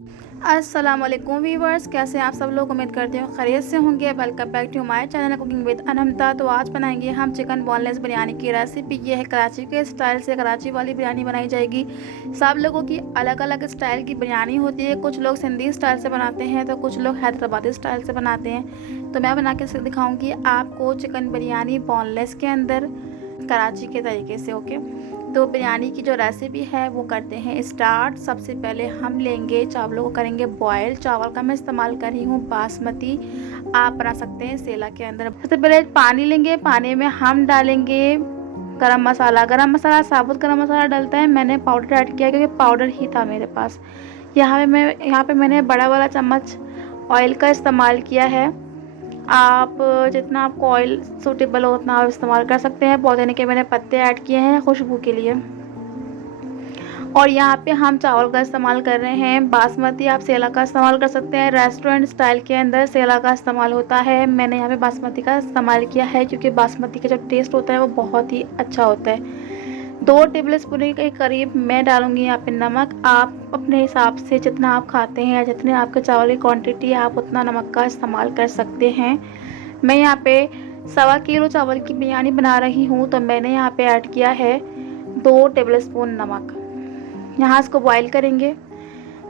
अस्सलाम वालेकुम वीवर्स, कैसे हैं आप सब लोग। उम्मीद करते हो खैरियत से होंगे। Welcome back to my channel cooking with Anhamta. तो आज बनाएंगे हम चिकन बोनलेस बिरयानी की रेसिपी। ये है कराची के स्टाइल से कराची वाली बिरयानी बनाई जाएगी। सब लोगों की अलग अलग स्टाइल की बिरयानी होती है। कुछ लोग सिंधी स्टाइल से बनाते हैं तो कुछ लोग हैदराबादी स्टाइल से बनाते हैं। तो मैं बना के दिखाऊँगी आपको चिकन बिरयानी बोनलेस के अंदर कराची के तरीके से। ओके, तो बिरयानी की जो रेसिपी है वो करते हैं स्टार्ट। सबसे पहले हम लेंगे चावलों को, करेंगे बॉयल। चावल का मैं इस्तेमाल कर रही हूँ बासमती, आप बना सकते हैं सेला के अंदर। सबसे पहले पानी लेंगे, पानी में हम डालेंगे गरम मसाला। गरम मसाला साबुत गरम मसाला डलता है, मैंने पाउडर ऐड किया क्योंकि पाउडर ही था मेरे पास। यहाँ पे मैंने बड़ा वाला चम्मच ऑयल का इस्तेमाल किया है। आप जितना आपको ऑयल सूटेबल हो उतना आप इस्तेमाल कर सकते हैं। पुदीने के मैंने पत्ते ऐड किए हैं खुशबू के लिए। और यहाँ पे हम चावल का इस्तेमाल कर रहे हैं बासमती। आप सेला का इस्तेमाल कर सकते हैं, रेस्टोरेंट स्टाइल के अंदर सेला का इस्तेमाल होता है। मैंने यहाँ पे बासमती का इस्तेमाल किया है क्योंकि बासमती का जो टेस्ट होता है वो बहुत ही अच्छा होता है। 2 टेबल स्पून के करीब मैं डालूंगी यहाँ पे नमक। आप अपने हिसाब से जितना आप खाते हैं या जितने आपके चावल की क्वांटिटी है आप उतना नमक का इस्तेमाल कर सकते हैं। मैं यहाँ पे 1.25 किलो चावल की बिरयानी बना रही हूँ तो मैंने यहाँ पे ऐड किया है 2 टेबल स्पून नमक। यहाँ इसको बॉईल करेंगे।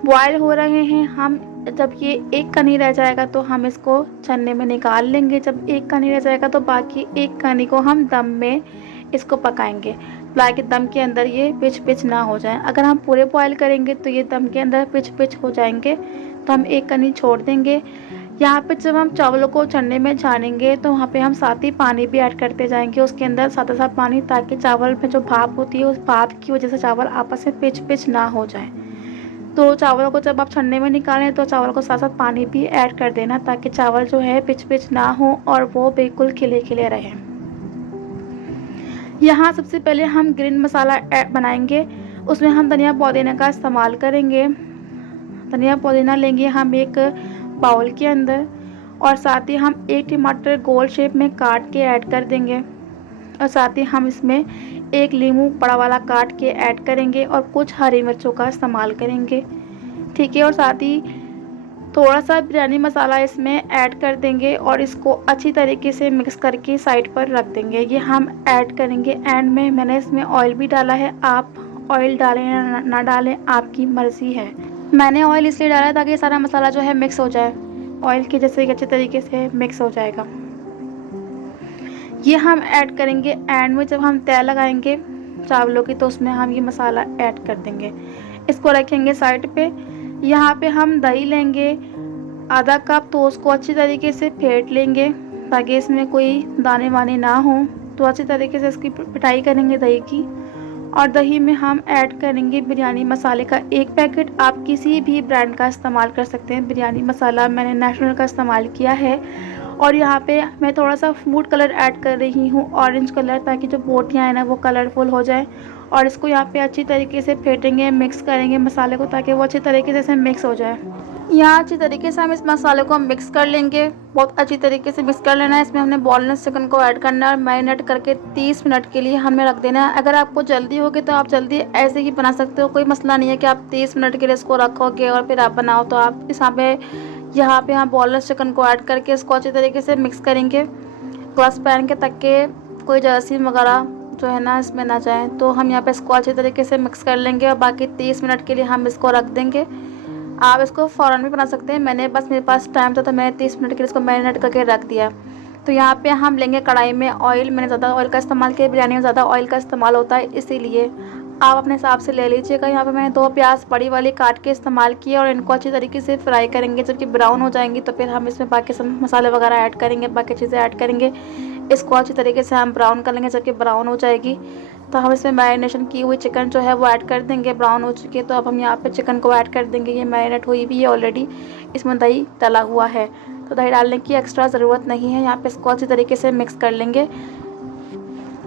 बॉयल हो रहे हैं हम। जब ये एक कनी रह जाएगा तो हम इसको छन्ने में निकाल लेंगे। जब एक कनी रह जाएगा तो बाकी एक कनी को हम दम में इसको पकाएंगे ताकि दम के अंदर ये पिच पिच ना हो जाए। अगर हम पूरे बॉयल करेंगे तो ये दम के अंदर पिच पिच हो जाएंगे, तो हम एक कनी छोड़ देंगे। यहाँ पे जब हम चावलों को छन्ने में छानेंगे तो वहाँ पे हम साथ ही पानी भी ऐड करते जाएंगे उसके अंदर, साथ ही साथ पानी, ताकि चावल में जो भाप होती है उस भाप की वजह से चावल आपस में पिच पिच ना हो जाए। तो चावलों को जब आप छन्ने में निकालें तो चावल को साथ साथ पानी भी ऐड कर देना ताकि चावल जो है पिच पिच ना हो और वो बिल्कुल खिले खिले रहे। यहाँ सबसे पहले हम ग्रीन मसाला बनाएंगे। उसमें हम धनिया पुदीना का इस्तेमाल करेंगे। धनिया पुदीना लेंगे हम एक बाउल के अंदर, और साथ ही हम एक टमाटर गोल शेप में काट के ऐड कर देंगे। और साथ ही हम इसमें एक नींबू बड़ा वाला काट के ऐड करेंगे और कुछ हरी मिर्चों का इस्तेमाल करेंगे। ठीक है, और साथ ही थोड़ा सा बिरयानी मसाला इसमें ऐड कर देंगे और इसको अच्छी तरीके से मिक्स करके साइड पर रख देंगे। ये हम ऐड करेंगे एंड में। मैंने इसमें ऑयल भी डाला है, आप ऑयल डालें या ना डालें आपकी मर्ज़ी है। मैंने ऑयल इसलिए डाला है ताकि सारा मसाला जो है मिक्स हो जाए, ऑयल की जैसे अच्छे तरीके से मिक्स हो जाएगा। ये हम ऐड करेंगे एंड में, जब हम तय लगाएंगे चावलों की तो उसमें हम ये मसाला ऐड कर देंगे। इसको रखेंगे साइड पे। यहाँ पे हम दही लेंगे आधा कप, तो उसको अच्छी तरीके से फेंट लेंगे ताकि इसमें कोई दाने वाने ना हो। तो अच्छी तरीके से इसकी पिटाई करेंगे दही की। और दही में हम ऐड करेंगे बिरयानी मसाले का 1 पैकेट। आप किसी भी ब्रांड का इस्तेमाल कर सकते हैं। बिरयानी मसाला मैंने नेशनल का इस्तेमाल किया है। और यहाँ पे मैं थोड़ा सा फूड कलर ऐड कर रही हूँ, ऑरेंज कलर, ताकि जो बोटियाँ हैं ना वो कलरफुल हो जाए। और इसको यहाँ पे अच्छी तरीके से फेंटेंगे, मिक्स करेंगे मसाले को ताकि वो अच्छी तरीके से मिक्स हो जाए। यहाँ अच्छी तरीके से हम इस मसाले को मिक्स कर लेंगे, बहुत अच्छी तरीके से मिक्स कर लेना है। इसमें हमने बोनलेस चिकन को ऐड करना है और मैरिनेट करके 30 मिनट के लिए हमें रख देना है। अगर आपको जल्दी होगी तो आप जल्दी ऐसे ही बना सकते हो, कोई मसला नहीं है कि आप 30 मिनट के लिए इसको रखोगे और फिर आप बनाओ। तो आप यहाँ पे हम बोनलेस चिकन को ऐड करके इसको अच्छी तरीके से मिक्स करेंगे। ग्लास पैन के तक के कोई जरासीम वगैरह जो है ना इसमें ना जाए, तो हम यहाँ पे इसको अच्छी तरीके से मिक्स कर लेंगे और बाकी 30 मिनट के लिए हम इसको रख देंगे। आप इसको फ़ौरन भी बना सकते हैं, मेरे पास टाइम था तो मैंने 30 मिनट के लिए इसको मैरिनेट करके रख दिया। तो यहाँ पे हम लेंगे कढ़ाई में ऑयल। मैंने ज़्यादा ऑयल का इस्तेमाल किया, बिरयानी में ज़्यादा ऑयल का इस्तेमाल होता है, इसीलिए आप अपने हिसाब से ले लीजिएगा। यहाँ पे मैंने 2 प्याज बड़ी वाली काट के इस्तेमाल किया और इनको अच्छी तरीके से फ्राई करेंगे। जबकि ब्राउन हो जाएंगी तो फिर हम इसमें बाकी सब मसाले वगैरह ऐड करेंगे, बाकी चीज़ें ऐड करेंगे। इसको अच्छी तरीके से हम ब्राउन कर लेंगे। जबकि ब्राउन हो जाएगी तो हम इसमें मैरिनेशन की हुई चिकन जो है वो ऐड कर देंगे। ब्राउन हो चुकी है तो अब हम यहाँ पे चिकन को ऐड कर देंगे। ये मैरिनेट हुई भी है ऑलरेडी, इसमें दही डाला हुआ है तो दही डालने की एक्स्ट्रा ज़रूरत नहीं है। यहाँ पे इसको अच्छी तरीके से मिक्स कर लेंगे।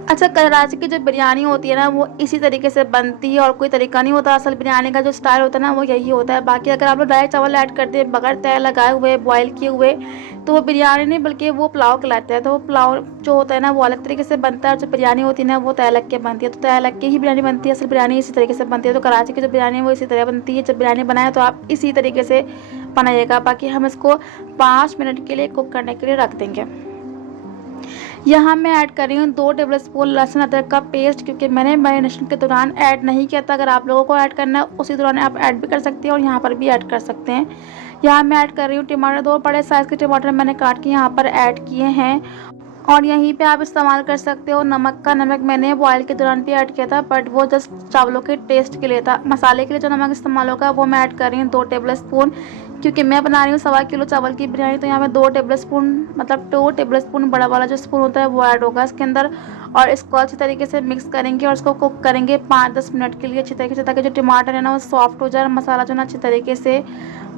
अच्छा, कराची की जो बिरयानी होती है ना वो इसी तरीके से बनती है और कोई तरीका नहीं होता। असल बिरयानी का जो स्टाइल होता है ना वो यही होता है। बाकी अगर आप लोग डायरेक्ट चावल ऐड करते हैं बगैर तय लगाए हुए बॉयल किए हुए तो वो बिरयानी नहीं बल्कि वो पुलाव कहलाता है। तो वो पुलाव जो होता है ना वो अलग तरीके से बनता है और जो बिरयानी होती है ना वो तय लग के बनती है। तो तय लग के ही बिरयानी बनती है, असल बिरयानी इसी तरीके से बनती है। तो कराची की जो बिरयानी है वो इसी तरह बनती है। जब बिरयानी बनाए तो आप इसी तरीके से बनाइएगा। बाकी हम इसको 5 मिनट के लिए कुक करने के लिए रख देंगे। यहाँ मैं ऐड कर रही हूँ 2 टेबलस्पून लहसुन अदरक का पेस्ट, क्योंकि मैंने मैरिनेशन के दौरान ऐड नहीं किया था। अगर आप लोगों को ऐड करना है उसी दौरान आप ऐड भी कर सकते हैं और यहाँ पर भी ऐड कर सकते हैं। यहाँ मैं ऐड कर रही हूँ टमाटर, 2 बड़े साइज़ के टमाटर मैंने काट के यहाँ पर ऐड किए हैं। और यहीं पे आप इस्तेमाल कर सकते हो नमक का। नमक मैंने बॉयल के दौरान भी ऐड किया था बट वो जस्ट चावलों के टेस्ट के लिए था। मसाले के लिए जो नमक इस्तेमाल होगा वो मैं ऐड कर रही हूँ 2 टेबलस्पून, क्योंकि मैं बना रही हूँ 1.25 किलो चावल की बिरयानी। तो यहाँ पे 2 टेबलस्पून मतलब 2 टेबलस्पून बड़ा वाला जो स्पून होता है वो ऐड होगा इसके अंदर। और इसको अच्छी तरीके से मिक्स करेंगे और इसको कुक करेंगे 5-10 मिनट के लिए अच्छी तरीके से, ताकि जो टमाटर है ना वो सॉफ्ट हो जाए और मसाला जो ना अच्छी तरीके से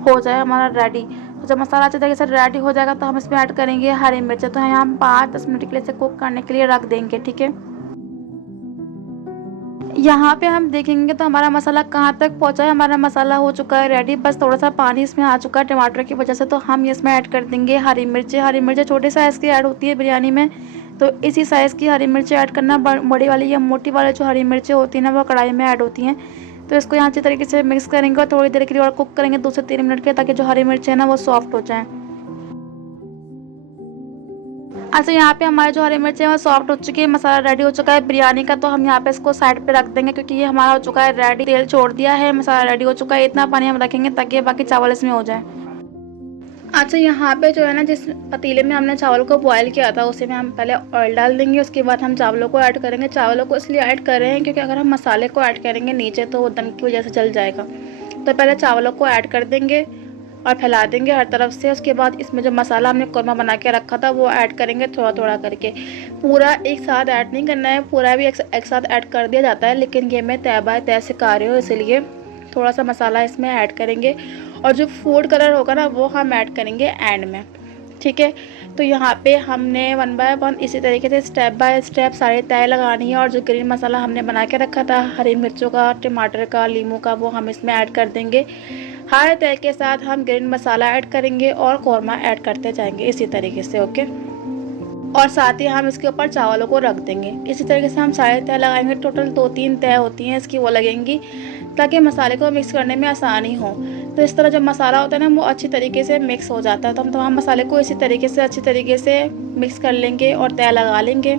हो जाए हमारा रेडी। तो जब मसाला अच्छी तरीके से रेडी हो जाएगा तो हम इसमें ऐड करेंगे हरी मिर्च। तो यहाँ हम 5-10 मिनट के लिए इसे कुक करने के लिए रख देंगे, ठीक है। यहाँ पे हम देखेंगे तो हमारा मसाला कहाँ तक पहुँचा है। हमारा मसाला हो चुका है रेडी, बस थोड़ा सा पानी इसमें आ चुका है टमाटर की वजह से। तो हम इसमें ऐड कर देंगे हरी मिर्चें। हरी मिर्चें छोटे साइज़ की ऐड होती है बिरयानी में, तो इसी साइज़ की हरी मिर्चें ऐड करना। बड़ी वाली या मोटी वाली जो हरी मिर्चें होती हैं ना वो कढ़ाई में ऐड होती हैं। तो इसको यहाँ अच्छी तरीके से मिक्स करेंगे और थोड़ी देर के लिए और कुक करेंगे 2 से 3 मिनट के, ताकि जो हरी मिर्च है ना वो सॉफ्ट हो जाए। अच्छा, यहाँ पे हमारे जो हरी मिर्च है वो सॉफ्ट हो चुकी है, मसाला रेडी हो चुका है बिरयानी का। तो हम यहाँ पे इसको साइड पे रख देंगे क्योंकि ये हमारा हो चुका है रेडी। तेल छोड़ दिया है, मसाला रेडी हो चुका है। इतना पानी हम रखेंगे ताकि बाकी चावल इसमें हो जाए। अच्छा, यहाँ पे जो है ना जिस पतीले में हमने चावल को बॉयल किया था उसी में हम पहले ऑयल डाल देंगे, उसके बाद हम चावलों को ऐड करेंगे। चावलों को इसलिए ऐड कर रहे हैं क्योंकि अगर हम मसाले को ऐड करेंगे नीचे तो वो दम की वजह से जल जाएगा। तो पहले चावलों को ऐड कर देंगे और फैला देंगे हर तरफ से। उसके बाद इसमें जो मसाला हमने कौरमा बना के रखा था वो ऐड करेंगे थोड़ा थोड़ा करके। पूरा एक साथ ऐड नहीं करना है, पूरा भी एक साथ ऐड कर दिया जाता है, लेकिन ये मैं तय बाय तय सिखा रही हूँ इसलिए थोड़ा सा मसाला इसमें ऐड करेंगे। और जो फूड कलर होगा ना वो हम ऐड करेंगे एंड में, ठीक है। तो यहाँ पे हमने 1 बाय 1 इसी तरीके से स्टेप बाय स्टेप सारे तय लगानी है। और जो ग्रीन मसाला हमने बना के रखा था हरी मिर्चों का, टमाटर का, लीमू का, वो हम इसमें ऐड कर देंगे। हर तय के साथ हम ग्रीन मसाला ऐड करेंगे और कौरमा ऐड करते जाएंगे इसी तरीके से, ओके। और साथ ही हम इसके ऊपर चावलों को रख देंगे। इसी तरीके से हम सारे तय लगाएंगे। टोटल 2-3 तय होती हैं इसकी, वो लगेंगी ताकि मसाले को मिक्स करने में आसानी हो। तो इस तरह जब मसाला होता है ना वो अच्छी तरीके से मिक्स हो जाता है। तो हम तमाम मसाले को इसी तरीके से अच्छी तरीके से मिक्स कर लेंगे और तय लगा लेंगे।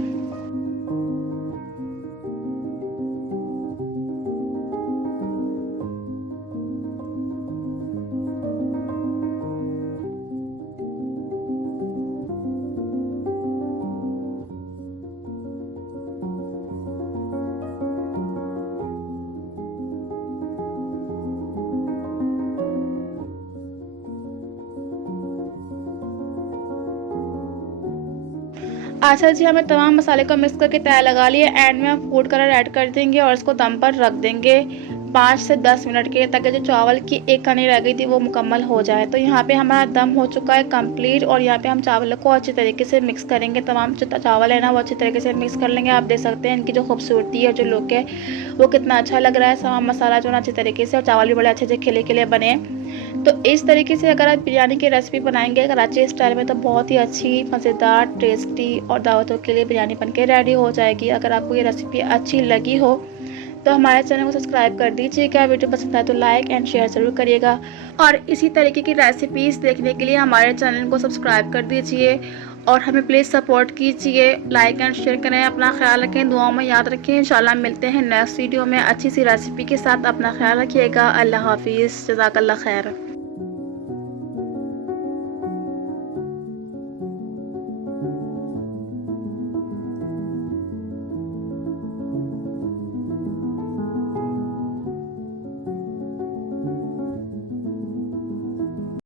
अच्छा जी, हमें तमाम मसाले को मिक्स करके तय लगा लिए। एंड में हम फूड कलर ऐड कर देंगे और इसको दम पर रख देंगे 5 से 10 मिनट के लिए, ताकि जो चावल की एक कनी रह गई थी वो मुकम्मल हो जाए। तो यहाँ पे हमारा दम हो चुका है कंप्लीट। और यहाँ पे हम चावल को अच्छी तरीके से मिक्स करेंगे। तमाम जो चावल है ना वो अच्छी तरीके से मिक्स कर लेंगे। आप देख सकते हैं इनकी जो खूबसूरती है, जो लुक है वो कितना अच्छा लग रहा है। तमाम मसाला जो ना अच्छी तरीके से और चावल भी बड़े अच्छे से खिले खिले बने। तो इस तरीके से अगर आप बिरयानी की रेसिपी बनाएंगे कराची स्टाइल में तो बहुत ही अच्छी, मज़ेदार, टेस्टी और दावतों के लिए बिरयानी बनके रेडी हो जाएगी। अगर आपको ये रेसिपी अच्छी लगी हो तो हमारे चैनल को सब्सक्राइब कर दीजिएगा। वीडियो पसंद आए तो लाइक एंड शेयर ज़रूर करिएगा। और इसी तरीके की रेसिपीज़ देखने के लिए हमारे चैनल को सब्सक्राइब कर दीजिए और हमें प्लीज़ सपोर्ट कीजिए। लाइक एंड शेयर करें। अपना ख्याल रखें, दुआओं में याद रखें। इंशाल्लाह मिलते हैं नेक्स्ट वीडियो में अच्छी सी रेसिपी के साथ। अपना ख्याल रखिएगा। अल्लाह हाफिज़। जज़ाकल्लाह खैर।